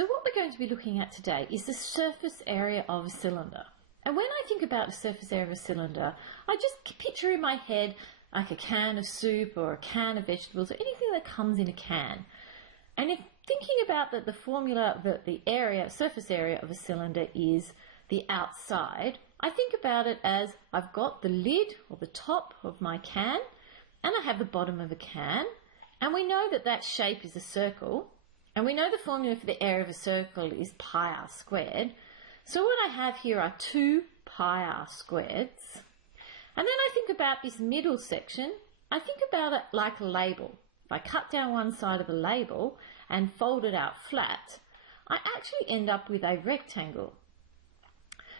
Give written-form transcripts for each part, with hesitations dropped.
So what we're going to be looking at today is the surface area of a cylinder. And when I think about the surface area of a cylinder, I just picture in my head like a can of soup or a can of vegetables or anything that comes in a can. And if thinking about that the formula that the surface area of a cylinder is the outside, I think about it as I've got the lid or the top of my can and I have the bottom of a can, and we know that that shape is a circle, and we know the formula for the area of a circle is pi r squared. So what I have here are 2 pi r squareds. And then I think about this middle section. I think about it like a label. If I cut down one side of a label and fold it out flat, I actually end up with a rectangle.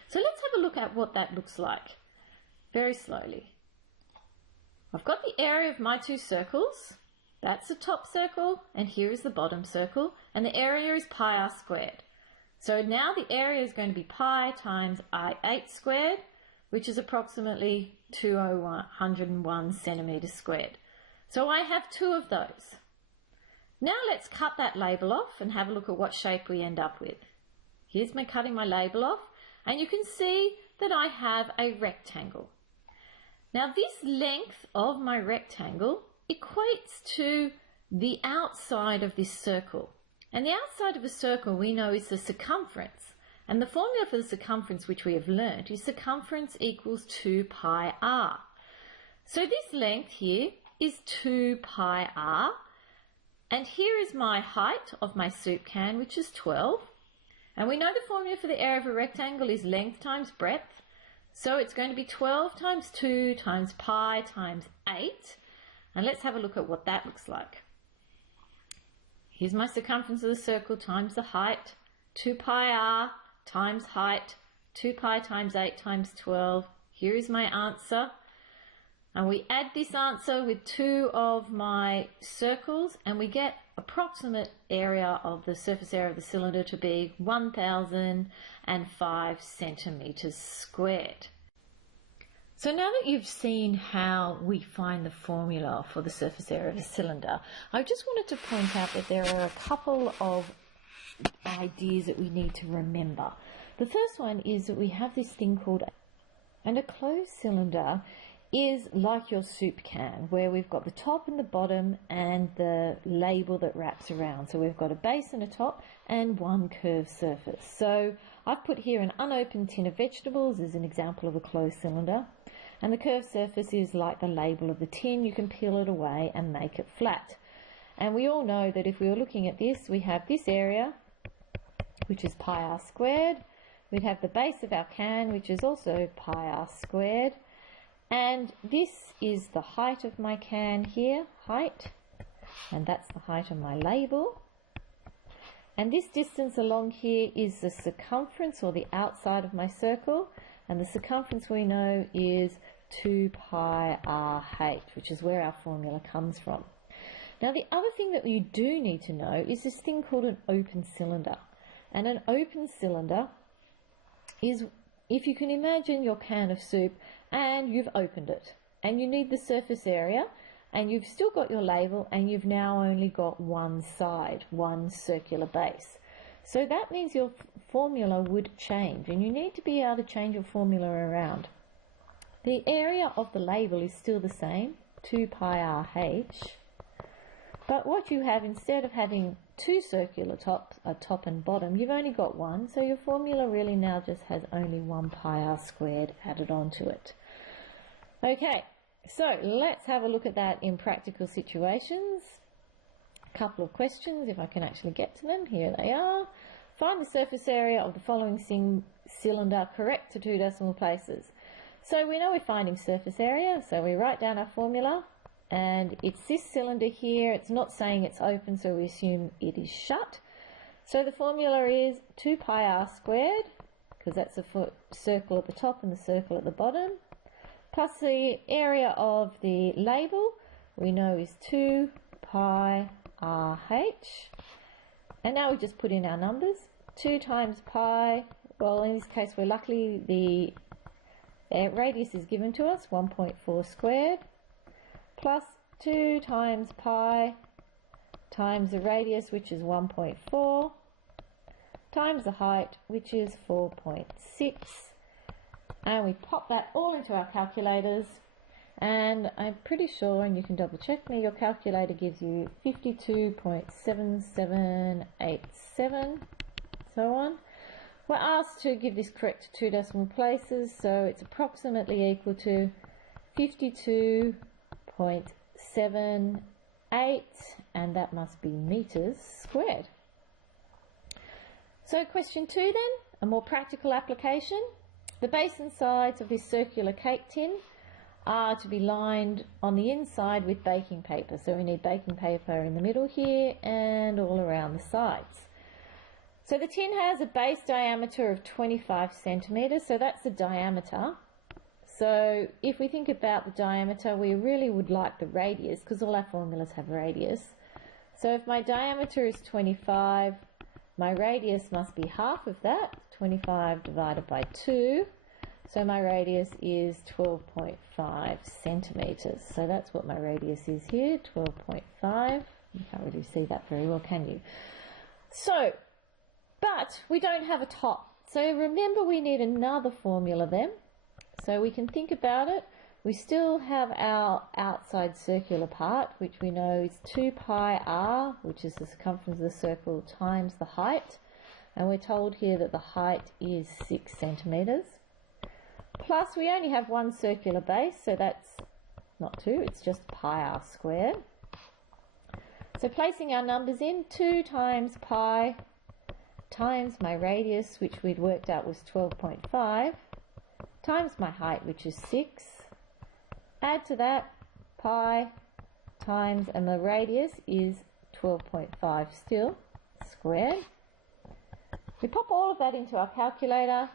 So let's have a look at what that looks like very slowly. I've got the area of my 2 circles. That's the top circle, and here is the bottom circle, and the area is pi r squared. So now the area is going to be pi times I8 squared, which is approximately 201 centimeters squared. So I have 2 of those. Now let's cut that label off and have a look at what shape we end up with. Here's me cutting my label off, and you can see that I have a rectangle. Now this length of my rectangle equates to the outside of this circle. And the outside of a circle we know is the circumference. And the formula for the circumference which we have learnt is circumference equals 2 pi r. So this length here is 2 pi r. And here is my height of my soup can, which is 12. And we know the formula for the area of a rectangle is length times breadth. So it's going to be 12 times 2 times pi times 8. And let's have a look at what that looks like. Here's my circumference of the circle times the height. 2 pi r times height. 2 pi times 8 times 12. Here is my answer. And we add this answer with 2 of my circles, and we get approximate area of the surface area of the cylinder to be 1005 centimeters squared. So now that you've seen how we find the formula for the surface area of a cylinder, I just wanted to point out that there are a couple of ideas that we need to remember. The first one is that we have this thing called, and a closed cylinder is like your soup can, where we've got the top and the bottom and the label that wraps around. So we've got a base and a top and one curved surface. So I've put here an unopened tin of vegetables as an example of a closed cylinder. And the curved surface is like the label of the tin. You can peel it away and make it flat. And we all know that if we were looking at this, we have this area, which is pi r squared. We'd have the base of our can, which is also pi r squared. And this is the height of my can here, height, and that's the height of my label. And this distance along here is the circumference, or the outside of my circle, and the circumference we know is 2 pi r h, which is where our formula comes from. Now the other thing that you do need to know is this thing called an open cylinder. And an open cylinder is, if you can imagine your can of soup and you've opened it and you need the surface area and you've still got your label and you've now only got one side, one circular base. So that means your formula would change, and you need to be able to change your formula around. The area of the label is still the same, 2 pi r h, but what you have, instead of having 2 circular tops, a top and bottom, you've only got one, so your formula really now just has only 1 pi r squared added onto it. Okay, so let's have a look at that in practical situations. A couple of questions, if I can actually get to them. Here they are. Find the surface area of the following cylinder correct to 2 decimal places. So we know we're finding surface area, so we write down our formula. And it's this cylinder here. It's not saying it's open, so we assume it is shut. So the formula is 2 pi r squared, because that's the circle at the top and the circle at the bottom, plus the area of the label, we know is 2 pi r h. And now we just put in our numbers. 2 times pi, well in this case we're lucky the radius is given to us, 1.4 squared, plus 2 times pi times the radius, which is 1.4, times the height, which is 4.6. And we pop that all into our calculators. And I'm pretty sure, and you can double check me, your calculator gives you 52.7787, so on. We're asked to give this correct to 2 decimal places, so it's approximately equal to 52.78, and that must be meters squared. So question 2 then, a more practical application. The base and sides of this circular cake tin are to be lined on the inside with baking paper. So we need baking paper in the middle here and all around the sides. So the tin has a base diameter of 25 centimetres, so that's the diameter. So if we think about the diameter, we really would like the radius, because all our formulas have radius. So if my diameter is 25, my radius must be half of that, 25 divided by 2. So my radius is 12.5 centimetres. So that's what my radius is here, 12.5. You can't really see that very well, can you? So, but we don't have a top. So remember, we need another formula then. So we can think about it. We still have our outside circular part, which we know is 2 pi r, which is the circumference of the circle, times the height. And we're told here that the height is 6 centimetres. Plus we only have one circular base, so that's not 2, it's just pi r squared. So placing our numbers in, 2 times pi times my radius, which we'd worked out was 12.5, times my height, which is 6. Add to that pi times, and the radius is 12.5 still, squared. We pop all of that into our calculator,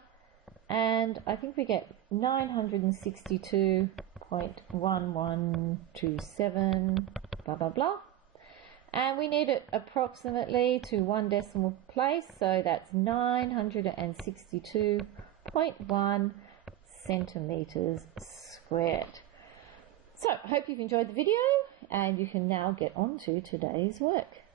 and I think we get 962.1127, blah, blah, blah. And we need it approximately to 1 decimal place, so that's 962.1 centimetres squared. So I hope you've enjoyed the video, and you can now get on to today's work.